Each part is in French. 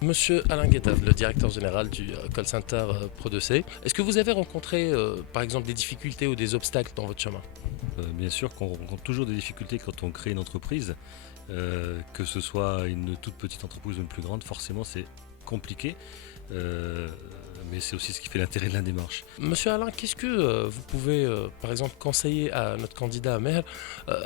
Monsieur Alain Guettave, le directeur général du call center Pro2C, est-ce que vous avez rencontré par exemple des difficultés ou des obstacles dans votre chemin? Bien sûr qu'on rencontre toujours des difficultés quand on crée une entreprise, que ce soit une toute petite entreprise ou une plus grande, forcément c'est compliqué, euh, mais c'est aussi ce qui fait l'intérêt de la démarche. Monsieur Alain, qu'est-ce que vous pouvez par exemple conseiller à notre candidat à maire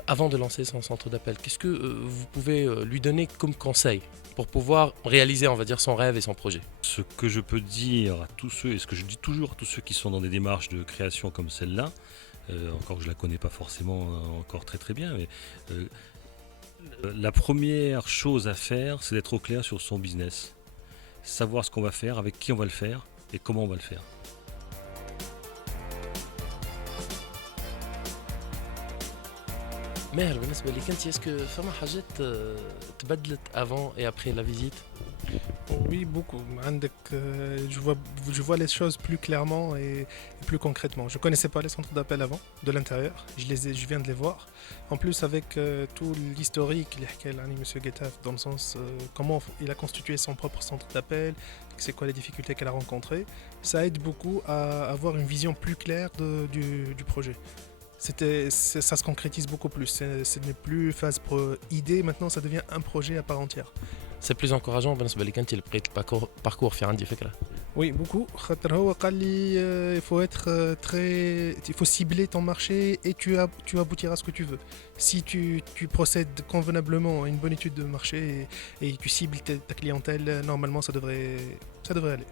avant de lancer son centre d'appel? Qu'est-ce que vous pouvez lui donner comme conseil pour pouvoir réaliser, on va dire, son rêve et son projet? Ce que je peux dire à tous ceux, et ce que je dis toujours à tous ceux qui sont dans des démarches de création comme celle-là, encore que je la connais pas forcément encore très très bien, mais la première chose à faire, c'est d'être au clair sur son business, savoir ce qu'on va faire, avec qui on va le faire et comment on va le faire. ماهر بالنسبة لك أنت اسكو فما حاجات تبدلت avant et après la visite؟ Oui, beaucoup. عندك, je vois les choses plus clairement et plus concrètement. Je connaissais pas les centres d'appel avant, de l'intérieur. Je viens de les voir. En plus, avec tout l'historique, Monsieur Guettaf, dans le sens comment il a constitué son propre centre d'appel, c'est quoi les difficultés qu'elle a rencontrées, ça aide beaucoup à avoir une vision plus claire du projet. Ça se concrétise beaucoup plus. Ce n'est plus phase idée, maintenant ça devient un projet à part entière. C'est plus encourageant بالنسبة لك أنت لقيت parcours في عندي فكرة. Oui, beaucoup. خاطر هو قال لي, il faut être il faut cibler ton marché et tu aboutiras à ce que tu veux. Si tu procèdes convenablement à une bonne étude de marché et tu cibles ta clientèle, normalement ça devrait aller.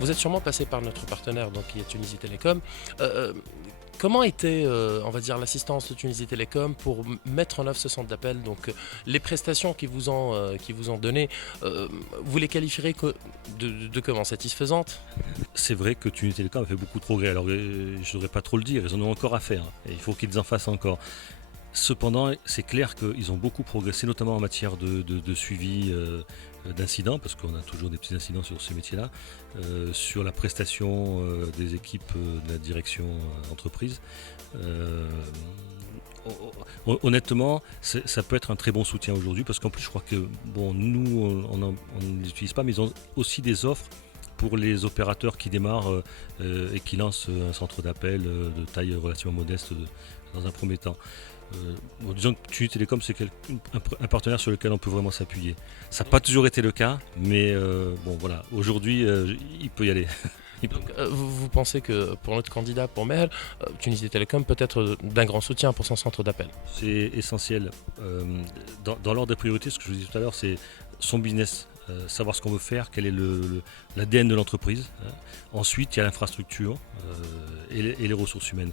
Vous êtes sûrement passé par notre partenaire, donc qui est Tunisie Télécom. Comment était, on va dire, l'assistance de Tunisie Télécom pour mettre en œuvre ce centre d'appel? Donc, les prestations qui vous ont données, vous les qualifierez de comment? Satisfaisantes? C'est vrai que Tunisie Télécom a fait beaucoup de progrès, alors je ne devrais pas trop le dire, ils en ont encore à faire, et il faut qu'ils en fassent encore. Cependant, c'est clair qu'ils ont beaucoup progressé, notamment en matière de suivi d'incidents, parce qu'on a toujours des petits incidents sur ce métier-là, sur la prestation des équipes de la direction entreprise. Honnêtement, ça peut être un très bon soutien aujourd'hui, parce qu'en plus, je crois que nous, on ne les utilise pas, mais ils ont aussi des offres pour les opérateurs qui démarrent et qui lancent un centre d'appel de taille relativement modeste dans un premier temps. Disons que Tunisie Télécom, c'est un partenaire sur lequel on peut vraiment s'appuyer. Ça n'a pas toujours été le cas, mais voilà, aujourd'hui, il peut y aller. Donc, vous pensez que pour notre candidat, pour Mel, Tunisie Télécom peut être d'un grand soutien pour son centre d'appel? C'est essentiel. Dans l'ordre des priorités, ce que je vous disais tout à l'heure, c'est son business, savoir ce qu'on veut faire, quel est l'ADN de l'entreprise. Ensuite, il y a l'infrastructure et les ressources humaines.